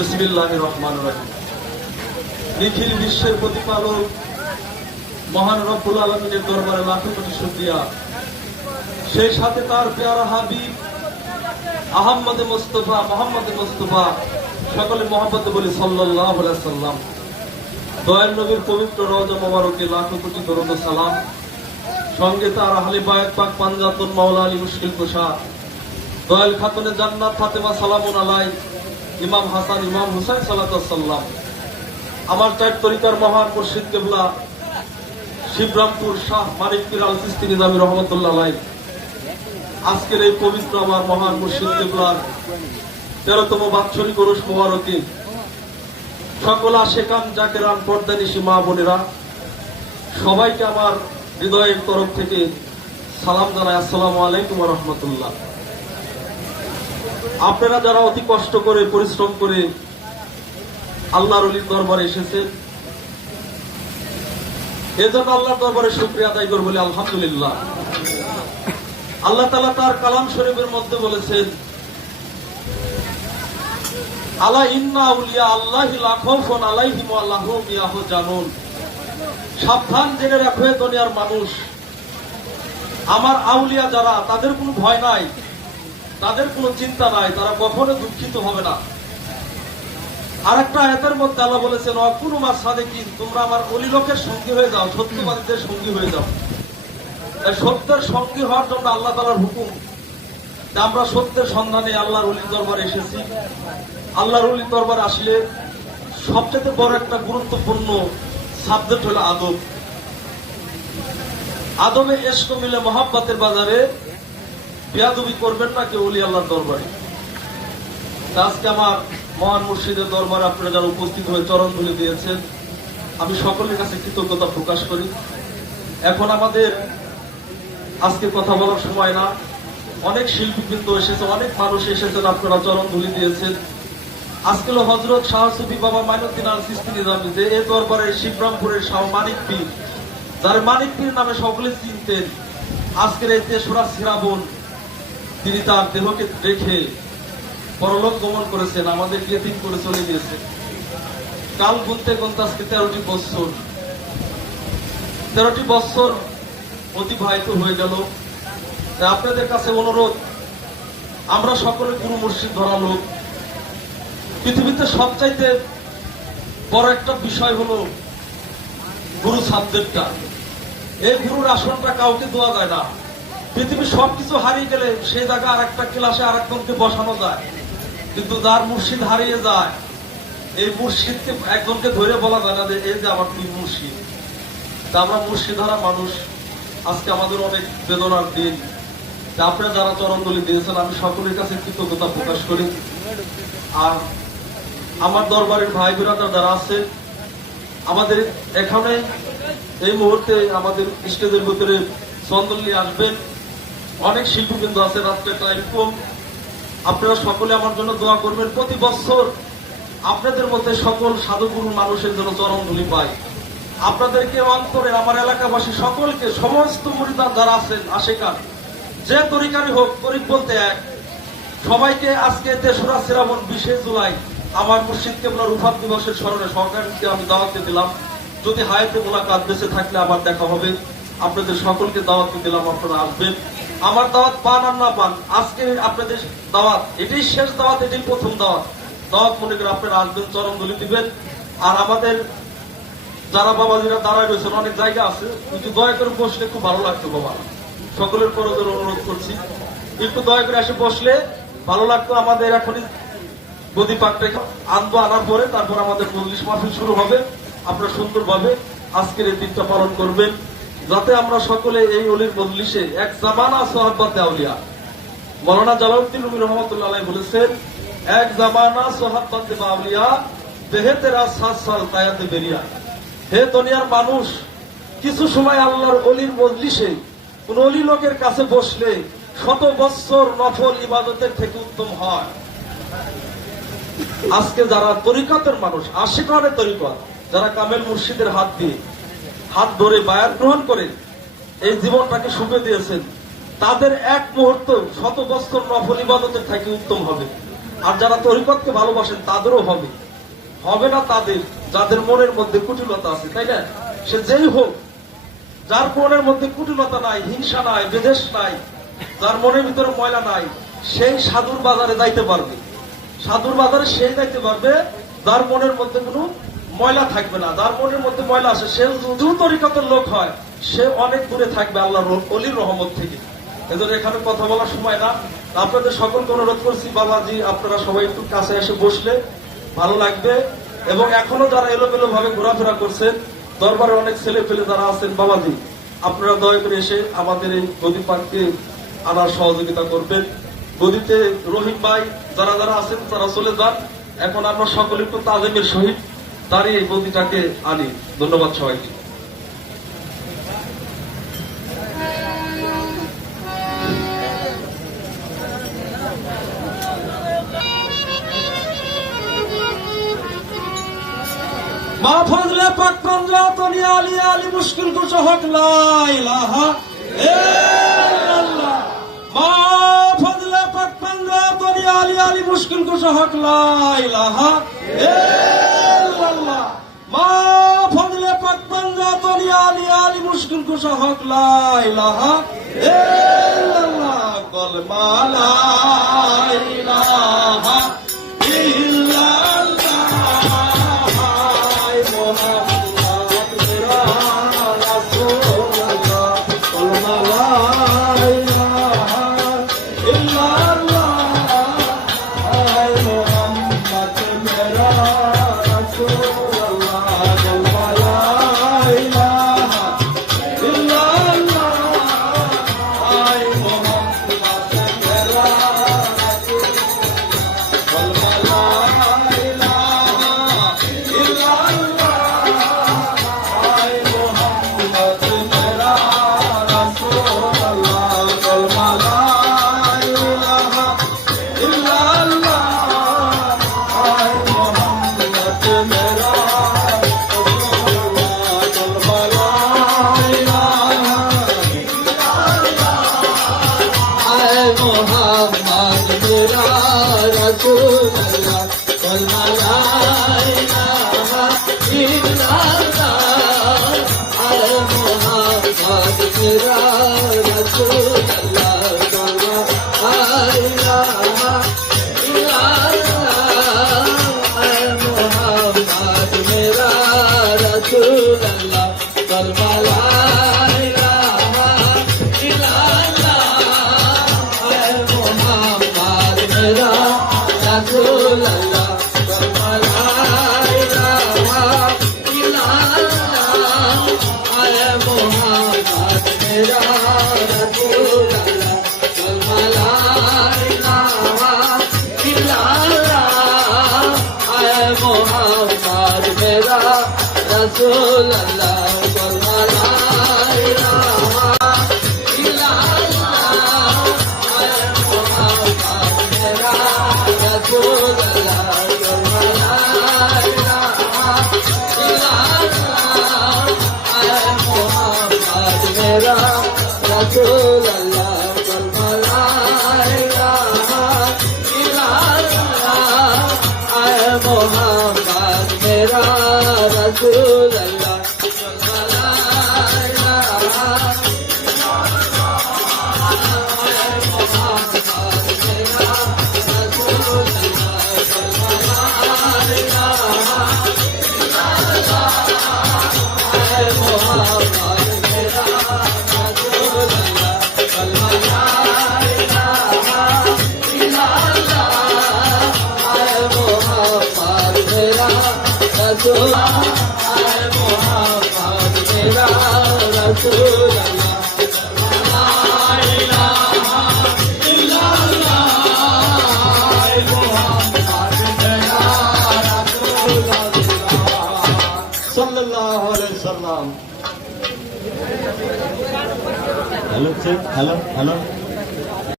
বিসমিল্লাহির রহমানির রহিম। নিখিল বিশ্বের প্রতিপালক মহান রব্বুল আলামিনের দরবারে লাখো কোটি শুকরিয়া, সেই সাথে তার পেয়ারা হাবিব আহমদে মুস্তাফা মোহাম্মদে মুস্তাফা সকলে মহব্বতে বলি সাল্লাল্লাহু আলাইহি ওয়াসাল্লাম। দয়াল নবীর পবিত্র রওজা মোবারকে লাখো কোটি দরুদ ও সালাম, সঙ্গে তার আহলে বায়াত পাক পাঞ্জাতুন মাওলা আলী মুশকিল কুশা দয়াল খাতুনে জান্নাত ফাতেমা সালামুন আলাই, ইমাম হাসান ইমাম হুসাইন সাল্লাল্লাহু আলাইহি ওয়াসাল্লাম। আমার চার তরিকার মহান মুর্শিদ কিবলা শিবরামপুর শাহ মানিক পীর আল চিশতি নিজামী রহমাতুল্লাহ আলাইহি আজকের এই পবিত্র আমার মহান মুর্শিদ কিবলার 13তম বাৎসরিক উরুস মোবারকে সকল আশেকান জাকেরান পর্দানিশী মা বোনেরা সবাইকে আমার হৃদয়ের তরফ থেকে সালাম জানাই, আসসালামু আলাইকুম ওয়া রাহমাতুল্লাহ। আপনারা যারা অতি কষ্ট করে পরিশ্রম করে আল্লাহর ওলির দরবারে এসেছেন, এজন্য আল্লাহর দরবারে শুকরিয়া আদায় করব বলে আলহামদুলিল্লাহ। আল্লাহ তাআলা তার কালাম শরীফের মধ্যে বলেছেন, আলা ইন্না আউলিয়া আল্লাহি লা খাউফুন আলাইহিম ওয়া লা হুম ইয়াহজানুন। সাবধান জেনে রাখো হে দুনিয়ার মানুষ, আমার আউলিয়া যারা, তাদের কোনো ভয় নাই, তাদের কোনো চিন্তা নাই, তারা কখনো দুঃখিত হবে না। আরেকটা আয়াতের মধ্যে আল্লাহ বলেছেন, অকুনু মা সাদিকিন, তোমরা আমার ওলি লোকের সঙ্গী হয়ে যাও, সত্যবাদীদের সঙ্গী হয়ে যাও। সত্যের সঙ্গী হওয়ার জন্য আল্লাহ তাআলার হুকুম। আমরা সত্যের সন্ধানে আল্লাহর ওলির দরবারে এসেছি। আল্লাহর ওলির দরবারে আসলে সবচেয়ে বড় একটা গুরুত্বপূর্ণ সাবজেক্ট হলো আদব। আদবে এশক মিলে মহাব্বতের বাজারে বেয়াদবি করবেন না কেউ ওলি আল্লাহর দরবারে। আজকে আমার মহান মুর্শিদের দরবারে আপনারা যারা উপস্থিত হয়ে চরণ ধুলে দিয়েছেন, আমি সকলের কাছে কৃতজ্ঞতা প্রকাশ করি। এখন আমাদের আজকে কথা বলার সময় না, অনেক শিল্পীবৃন্দ এসেছে, অনেক মানুষ এসেছেন, আপনারা চরণ ধুলি দিয়েছেন। আজকে হলো হযরত শাহ সুফি বাবা মাইনুদ্দিন আল চিশতি নিজামী, যে এই দরবারে শিবরামপুরের শাহ মানিক পীর, যার মানিক পীর নামে সকলে চিনতেন। আজকের এই ৩রা শ্রাবণ তিনি তার দেহকে রেখে পরলোক গমন করেছেন, আমাদের ইয়েতিম করে চলে গিয়েছেন। কাল গুনতে গুনতে আজকে 13টি বছর 13টি বছর অতিবাহিত হয়ে গেল। আপনাদের কাছে অনুরোধ, আমরা সকলে গুরু মুর্শিদ ধরা লোক। পৃথিবীতে সবচাইতে বড় একটা বিষয় হলো গুরু সাবজেক্টটা। এই গুরুর আসনটা কাউকে দেওয়া যায় না। পৃথিবীর সবকিছু হারিয়ে গেলে সেই জায়গায় আর একটা ক্লাসে আর একজনকে বসানো যায়, কিন্তু যার মুর্শিদ হারিয়ে যায়, এই মুর্শিদকে একজনকে ধরে বলা যায় না যে এই যে আমার তুই মুর্শিদ। তা আমরা মুর্শিদ হারা মানুষ। আজকে আমাদের অনেক বেদনার দিন। আপনারা যারা চরণদলি দিয়েছেন, আমি সকলের কাছে কৃতজ্ঞতা প্রকাশ করি। আর আমার দরবারের ভাই বিরাদার যারা আছে, আমাদের এখানে এই মুহূর্তে আমাদের স্টেজের ভিতরে চন্দনলি আসবেন, অনেক শিল্পীবৃন্দ আছে, রাত্রে টাইম কম, আপনারা সকলে আমার জন্য দোয়া করবেন। প্রতি বছর আপনাদের মধ্যে সকল সাধুগুরু মানুষের জন্য চরণধুলি পাই। আপনাদেরকে অন্তরে আমার এলাকাবাসী সকলকে, সমস্ত মুরিদান যারা আছেন আশেকান, যে তরিকারই হোক, তরিক বলতে এক, সবাইকে আজকে ৩রা শ্রাবণ 20 জুলাই আমার মুর্শিদ কিবলার উফাত দিবসের স্মরণে সরকারকে আমি দাওয়াত দিলাম। যদি হায়াতে মোলাকাত বেঁচে থাকলে আবার দেখা হবে। আপনাদের সকলকে দাওয়াত দিলাম, আপনারা আসবেন। আমার দাওয়াত পান আর না পান, আজকে আপনাদের দাওয়াত, এটাই শেষ দাওয়াত, এটাই প্রথম দাওয়াত। দাওয়াত মনে করে আপনারা আসবেন, চরণধুলি দিবেন। আর আমাদের যারা বাবাজিরা দাঁড়ায় রয়েছেন, অনেক জায়গা আছে, একটু দয়া করে বসলে খুব ভালো লাগতো বাবা। সকলের করজোর অনুরোধ করছি, একটু দয়া করে এসে বসলে ভালো লাগতো। আমাদের এখনই গদি পাকটা আনবো, আনার পরে তারপর আমাদের মজলিস মাহফিল শুরু হবে। আপনারা সুন্দরভাবে আজকের এই দিনটা পালন করবেন, যাতে আমরা সকলে এই অলির মজলিসে এক জামানা সোহাব্বাতে আউলিয়া। মাওলানা জালালউদ্দিন রুমি রহমাতুল্লাহ আলাইহি বলেছেন, এক জামানা সোহাব্বাতে আউলিয়া দেহে তেরা 7 সাল কায়াতে বেরিয়া। হে দুনিয়ার মানুষ, কিছু সময় আল্লাহর অলির মজলিসে কোন অলি লোকের কাছে বসলে 100 বছর নফল ইবাদতের থেকে উত্তম হয়। আজকে যারা তরিকতের মানুষ, আশিকানে তরিকত, যারা কামেল মুর্শিদের হাত ধরে বায়াত গ্রহণ করে এই জীবনটাকে সুখে দিয়েছেন, তাদের এক মুহূর্ত 100 বছর নফল ইবাদতের থেকে উত্তম হবে। আর যারা তরিকতকে ভালোবাসেন তাদেরও হবে। হবে না তাদের যাদের মনের মধ্যে কুটিলতা আছে, তাই না? সে যেই হোক, যার মনের মধ্যে কুটিলতা নাই, হিংসা নাই, বিদ্বেষ নাই, যার মনের ভিতরে ময়লা নাই, সেই সাধুর বাজারে যাইতে পারবে। সাধুর বাজারে সেই যাইতে পারবে যার মনের মধ্যে কোনো ময়লা থাকবে না। যার মনের মধ্যে ময়লা আছে সে যদিও তরিকতের লোক হয়, সে অনেক দূরে থাকবে আল্লাহর অলির রহমত থেকে। এজন্য এখানে কথা বলার সময় না, আপনাদের সকলকে অনুরোধ করছি, বাবাজি আপনারা সবাই একটু কাছে এসে বসলে ভালো লাগবে। এবং এখনো যারা এলোমেলো ভাবে ঘোরাফেরা করছেন, দরবারে অনেক ছেলে পেলে যারা আছেন, বাবাজি আপনারা দয়া করে এসে আমাদের এই গদি পাককে আনার সহযোগিতা করবেন। গদিতে রহিম ভাই যারা যারা আছেন তারা চলে যান। এখন আমরা সকলে একটু তাজিমের সহিত দাঁড়িয়ে গদিটাকে আনি। ধন্যবাদ সবাইকে। মা ফজলে পাক পাঞ্জাতনি আলী আলী মুশকিল কুশ হক লা ইলাহা ইল্লাল্লাহ। মা ফজলে পাক পাঞ্জাতনি আলী আলী মুশকিল কুশ হক লা ইলাহা ইল্লাল্লাহ। মা ফজলে পাক পাঞ্জাতনি আলী আলী মুশকিল কুশ হক লা ইলাহা ইল্লাল্লাহ। কলমা লা ইলাহা Rasul Hello, check. Hello.